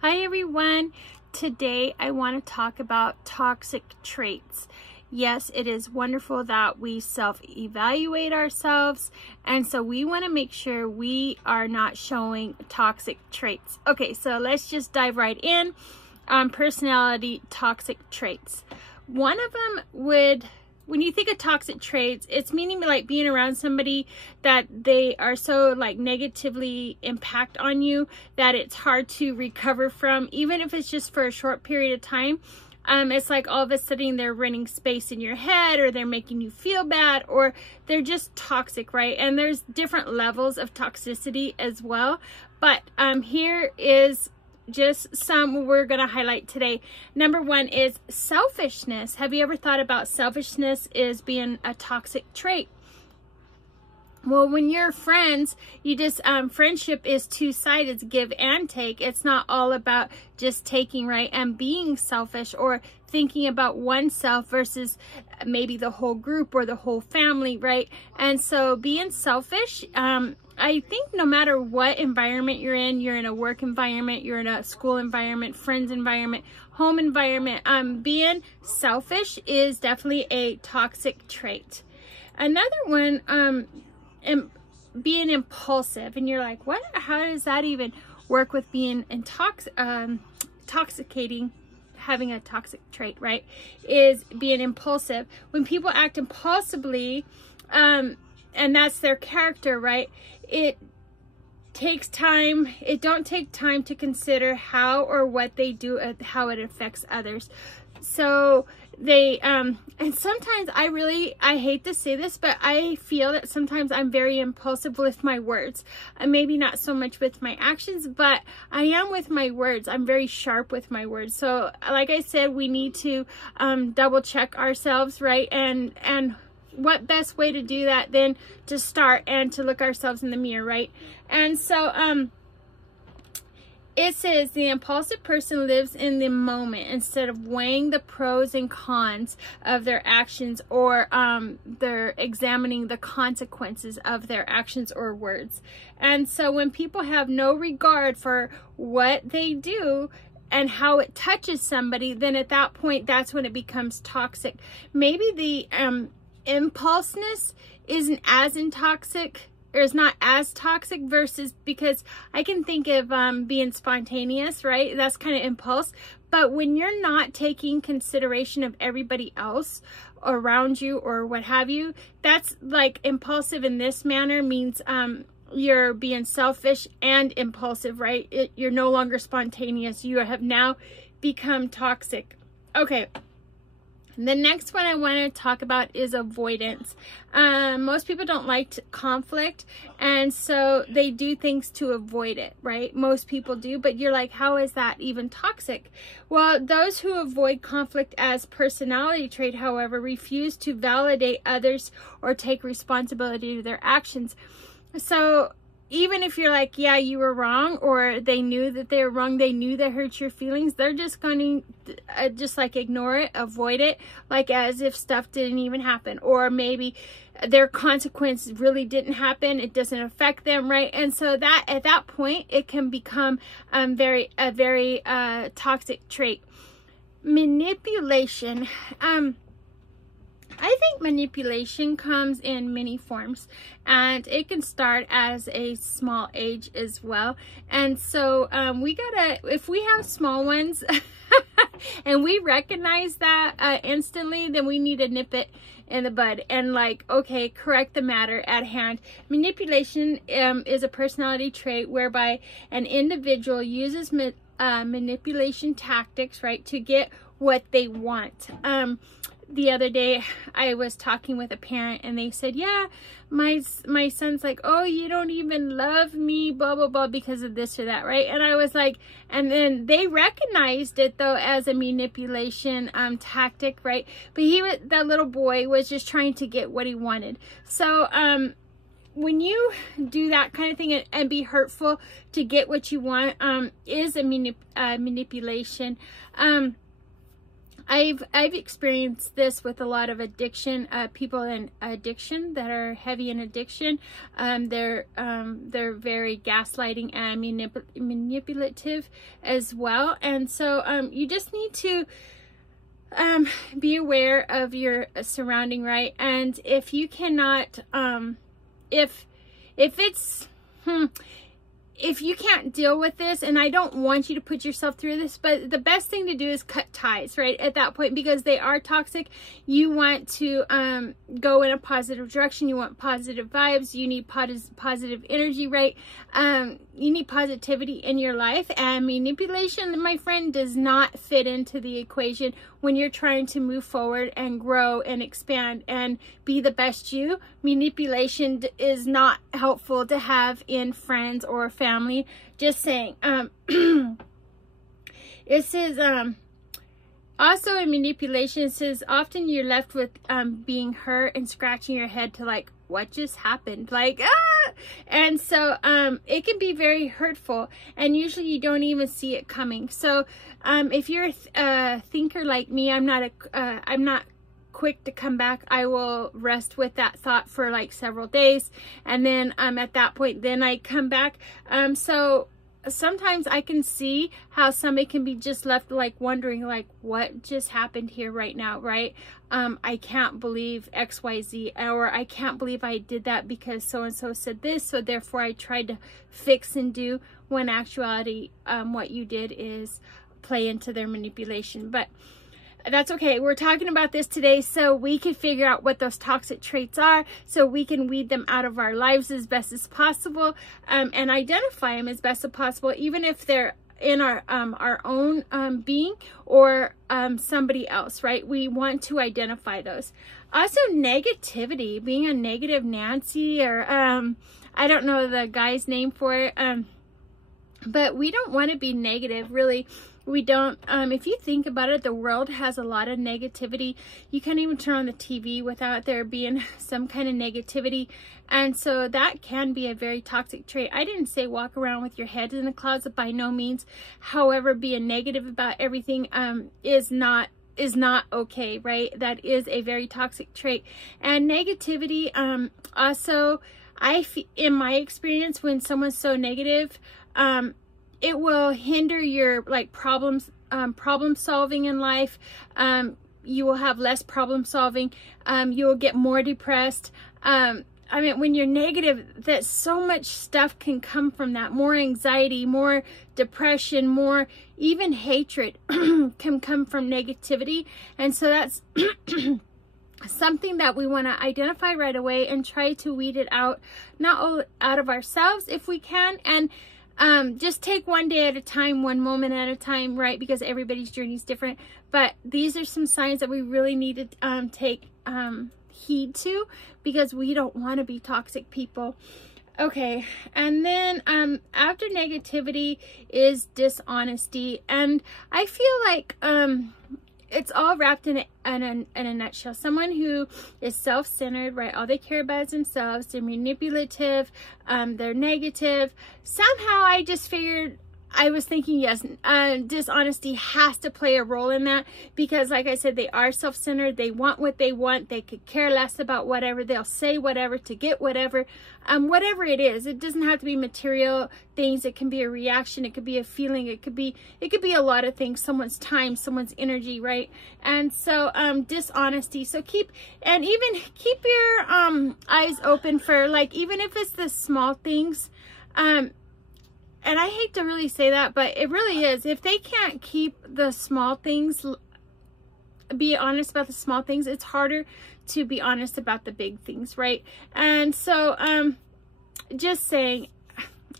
Hi everyone. Today I want to talk about toxic traits. Yes, it is wonderful that we self-evaluate ourselves, and so we want to make sure we are not showing toxic traits. Okay, so let's just dive right in. Personality toxic traits. One of them would, when you think of toxic traits, it's meaning like being around somebody that they are so like negatively impact on you that it's hard to recover from, even if it's just for a short period of time. It's like all of a sudden they're renting space in your head, or they're making you feel bad, or they're just toxic, right? And there's different levels of toxicity as well. But here is just some we're going to highlight today. Number one is selfishness. Have you ever thought about selfishness as being a toxic trait? Well, when you're friends, you just, friendship is two-sided, it's give and take. It's not all about just taking, right? And being selfish or thinking about oneself versus maybe the whole group or the whole family, right? And so being selfish, I think no matter what environment you're in a work environment, you're in a school environment, friends environment, home environment, being selfish is definitely a toxic trait. Another one, being impulsive. And you're like, what? How does that even work with being intoxicating? Having a toxic trait, right, is being impulsive. When people act impulsively, and that's their character, right, it takes time. It don't take time to consider how or what they do, how it affects others. So they and sometimes I hate to say this, but I feel that sometimes I'm very impulsive with my words. Maybe not so much with my actions, but I am with my words. I'm very sharp with my words. So like I said, we need to double check ourselves, right? And what best way to do that than to start and to look ourselves in the mirror, right? And so it says the impulsive person lives in the moment instead of weighing the pros and cons of their actions, or they're examining the consequences of their actions or words. And so when people have no regard for what they do and how it touches somebody, then at that point, that's when it becomes toxic. Maybe the impulsiveness isn't as toxic, or is not as toxic, versus, because I can think of being spontaneous, right? That's kind of impulse. But when you're not taking consideration of everybody else around you or what have you, that's like impulsive in this manner means you're being selfish and impulsive, right? You're no longer spontaneous. You have now become toxic. Okay. The next one I want to talk about is avoidance. Most people don't like conflict, and so they do things to avoid it, right? Most people do, but you're like, how is that even toxic? Well, those who avoid conflict as personality trait, however, refuse to validate others or take responsibility for their actions. So even if you're like, yeah, you were wrong, or they knew that they were wrong, they knew that hurt your feelings, they're just going to just like ignore it, avoid it, like as if stuff didn't even happen, or maybe their consequences really didn't happen, it doesn't affect them, right? And so that at that point, it can become a very toxic trait. Manipulation. I think manipulation comes in many forms, and it can start as a small age as well. And so we gotta, if we have small ones and we recognize that instantly, then we need to nip it in the bud and like, okay, correct the matter at hand. Manipulation is a personality trait whereby an individual uses manipulation tactics, right, to get what they want. The other day I was talking with a parent, and they said, yeah, my son's like, oh, you don't even love me, blah blah blah, because of this or that, right? And I was like, and then they recognized it though as a manipulation tactic, right? But that little boy was just trying to get what he wanted. So when you do that kind of thing and be hurtful to get what you want, is a manipulation. I've experienced this with a lot of addiction, people in addiction that are heavy in addiction. They're very gaslighting and manipulative as well. And so you just need to be aware of your surrounding, right? And if you cannot, if you can't deal with this, and I don't want you to put yourself through this, but the best thing to do is cut ties, right? At that point, because they are toxic, you want to go in a positive direction. You want positive vibes. You need positive energy, right? You need positivity in your life, and manipulation, my friend, does not fit into the equation when you're trying to move forward and grow and expand and be the best you. Manipulation is not helpful to have in friends or family. Just saying. It says, also in manipulation, it says often you're left with being hurt and scratching your head to like, what just happened? Like, and so it can be very hurtful, and usually you don't even see it coming. So if you're a thinker like me, I'm not quick to come back. I will rest with that thought for like several days, and then at that point then I come back. So sometimes I can see how somebody can be just left like wondering like, what just happened here right now, right? I can't believe XYZ, or I can't believe I did that because so-and-so said this, so therefore I tried to fix and do, when actuality what you did is play into their manipulation. But that's okay. We're talking about this today so we can figure out what those toxic traits are, so we can weed them out of our lives as best as possible, and identify them as best as possible, even if they're in our own being or somebody else, right? We want to identify those. Also, negativity, being a negative Nancy, or I don't know the guy's name for it, but we don't want to be negative, really. We don't. If you think about it, the world has a lot of negativity. You can't even turn on the TV without there being some kind of negativity. And so that can be a very toxic trait. I didn't say walk around with your head in the closet, by no means. However, being negative about everything is not okay, right? That is a very toxic trait. And negativity, also, in my experience, when someone's so negative, it will hinder your like problem solving in life. You will have less problem solving. You will get more depressed. I mean, when you're negative, that so much stuff can come from that. More anxiety, more depression, more even hatred can come from negativity. And so that's something that we want to identify right away and try to weed it out, not out of ourselves if we can, and just take one day at a time, one moment at a time, right? Because everybody's journey is different. But these are some signs that we really need to take heed to, because we don't want to be toxic people. Okay, and then after negativity is dishonesty, and I feel like it's all wrapped in a nutshell. Someone who is self-centered, right? All they care about is themselves. They're manipulative. They're negative. Somehow I just figured, I was thinking, yes, dishonesty has to play a role in that, because like I said, they are self-centered. They want what they want. They could care less about whatever. They'll say whatever to get whatever. Whatever it is, it doesn't have to be material things. It can be a reaction. It could be a feeling. It could be a lot of things. Someone's time, someone's energy, right? And so dishonesty. So keep your eyes open for, like, even if it's the small things. And I hate to really say that, but it really is. If they can't keep the small things, be honest about the small things, it's harder to be honest about the big things, right? And so, just saying,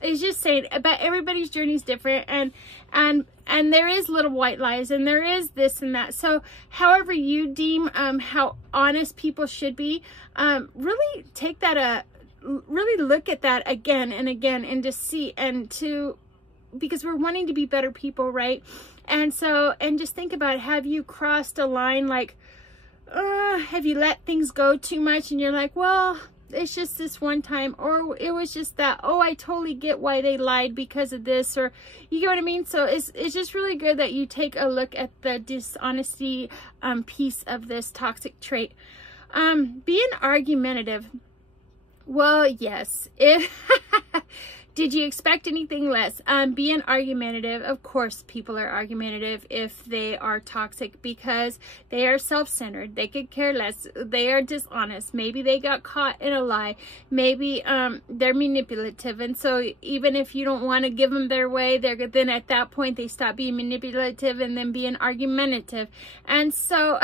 but everybody's journey is different, and there is little white lies, and there is this and that. So, however you deem how honest people should be, really take that really look at that again and again, and to see, because we're wanting to be better people, right? And so, and just think about, have you crossed a line? Like, have you let things go too much, and you're like, well, it's just this one time, or it was just that, oh, I totally get why they lied because of this, or you get what I mean? So it's just really good that you take a look at the dishonesty piece of this toxic trait. Being argumentative. Well, yes. Did you expect anything less? Being argumentative, of course people are argumentative if they are toxic, because they are self-centered. They could care less. They are dishonest. Maybe they got caught in a lie. Maybe they're manipulative. And so even if you don't want to give them their way, then at that point they stop being manipulative and then being argumentative. And so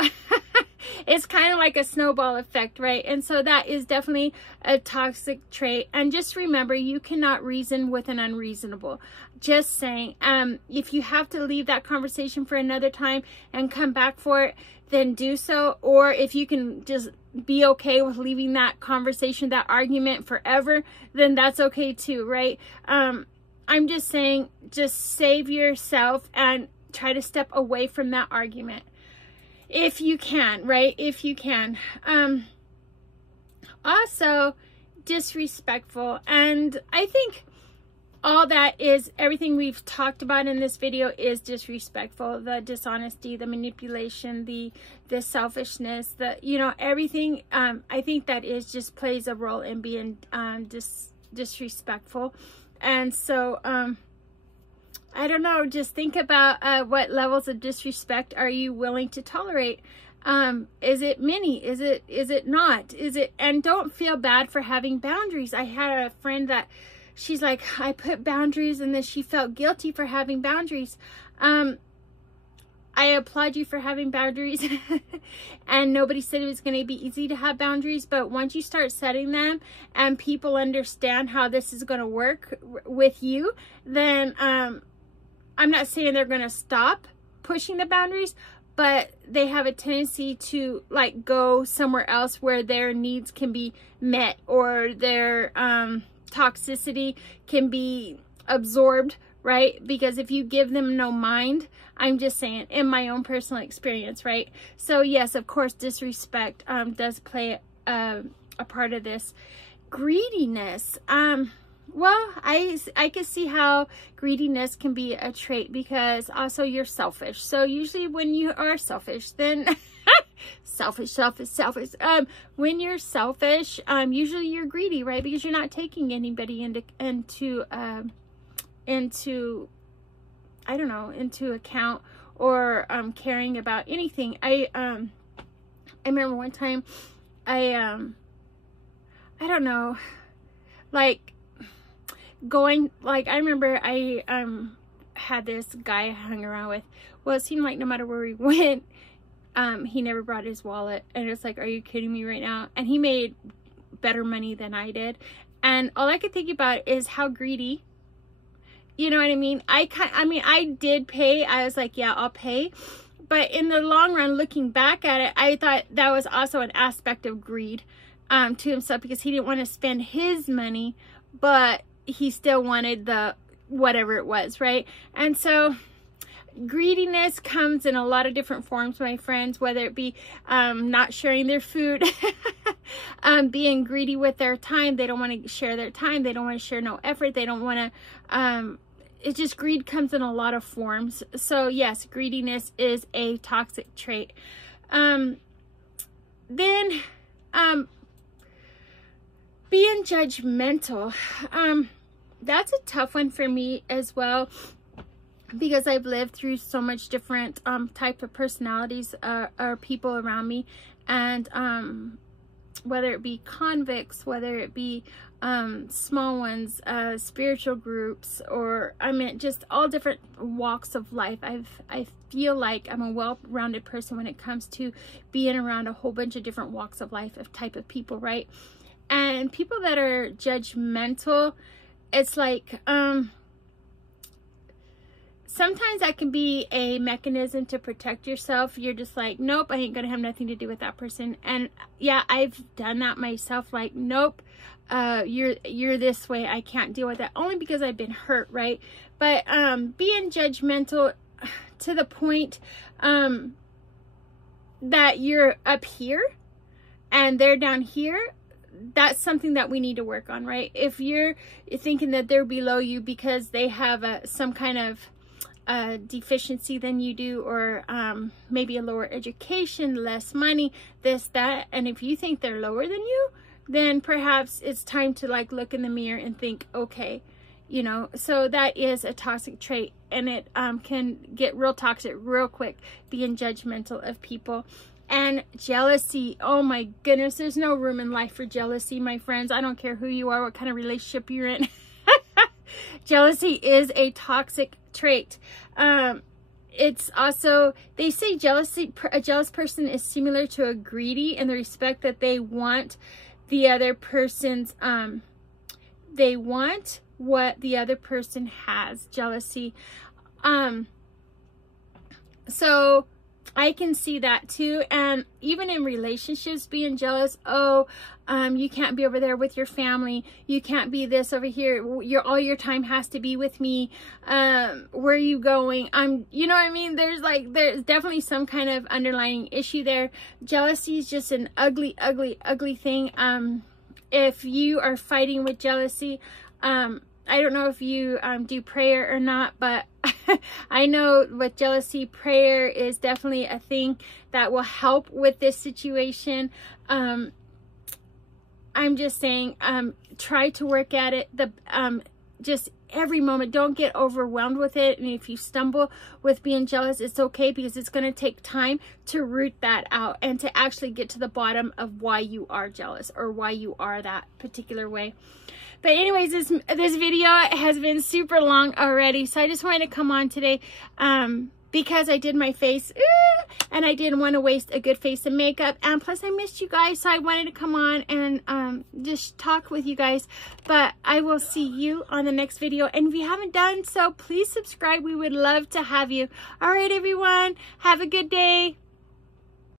it's kind of like a snowball effect, right? And so that is definitely a toxic trait. And just remember, you cannot reason with an unreasonable. Just saying, if you have to leave that conversation for another time and come back for it, then do so. Or if you can just be okay with leaving that conversation, that argument forever, then that's okay too, right? I'm just saying, just save yourself and try to step away from that argument. If you can, right? If you can. Also, disrespectful. And I think all that is, everything we've talked about in this video is disrespectful. The dishonesty, the manipulation, the selfishness, the, you know, everything. I think that is just plays a role in being disrespectful. And so, I don't know, just think about what levels of disrespect are you willing to tolerate? Is it many? Is it not? And don't feel bad for having boundaries. I had a friend that she's like, I put boundaries, and then she felt guilty for having boundaries. I applaud you for having boundaries. And nobody said it was going to be easy to have boundaries, but once you start setting them and people understand how this is going to work with you, then I'm not saying they're going to stop pushing the boundaries, but they have a tendency to like go somewhere else where their needs can be met, or their toxicity can be absorbed, right? Because if you give them no mind, I'm just saying, in my own personal experience, right? So yes, of course, disrespect does play a part of this. Greediness. Well, I can see how greediness can be a trait, because also you're selfish. So usually when you are selfish, then selfish. When you're selfish, usually you're greedy, right? Because you're not taking anybody into I don't know, into account, or caring about anything. I remember one time I don't know, like going, like, I remember I had this guy I hung around with. Well, it seemed like no matter where we went, he never brought his wallet, and it's like, are you kidding me right now? And he made better money than I did, and all I could think about is how greedy. You know what I mean? I did pay. I was like, yeah, I'll pay. But in the long run, looking back at it, I thought that was also an aspect of greed to himself, because he didn't want to spend his money, but he still wanted the whatever it was, right? And so greediness comes in a lot of different forms, my friends, whether it be not sharing their food, being greedy with their time. They don't want to share their time. They don't want to share no effort. They don't want to, it's just, greed comes in a lot of forms. So yes, greediness is a toxic trait. Then being judgmental. That's a tough one for me as well, because I've lived through so much different type of personalities or people around me, and whether it be convicts, whether it be small ones, spiritual groups, or I mean just all different walks of life. I feel like I'm a well-rounded person when it comes to being around a whole bunch of different walks of life, of type of people, right? And people that are judgmental, it's like sometimes that can be a mechanism to protect yourself. You're just like, nope, I ain't gonna have nothing to do with that person. And yeah, I've done that myself. Like, nope, you're this way, I can't deal with that, only because I've been hurt, right? But being judgmental to the point that you're up here and they're down here, that's something that we need to work on, right? If you're thinking that they're below you because they have some kind of deficiency than you do, or maybe a lower education, less money, this, that, and if you think they're lower than you, then perhaps it's time to like look in the mirror and think, okay, you know. So that is a toxic trait, and it can get real toxic real quick, being judgmental of people. And jealousy, oh my goodness, there's no room in life for jealousy, my friends. I don't care who you are, what kind of relationship you're in. Jealousy is a toxic trait. It's also, they say a jealous person is similar to a greedy in the respect that they want the other person's, they want what the other person has. Jealousy. So I can see that too. And even in relationships, being jealous, oh, you can't be over there with your family, you can't be this over here, all your time has to be with me, where are you going, you know what I mean? There's definitely some kind of underlying issue there. Jealousy is just an ugly, ugly, ugly thing. If you are fighting with jealousy, I don't know if you do prayer or not, but I know with jealousy, prayer is definitely a thing that will help with this situation. I'm just saying, try to work at it. Just every moment, don't get overwhelmed with it. And if you stumble with being jealous, it's okay, because it's going to take time to root that out and to actually get to the bottom of why you are jealous or why you are that particular way. But anyways, this video has been super long already, so I just wanted to come on today because I did my face and I didn't want to waste a good face of makeup, and plus I missed you guys, so I wanted to come on and just talk with you guys. But I will see you on the next video, and if you haven't done so, please subscribe. We would love to have you. All right, everyone, have a good day.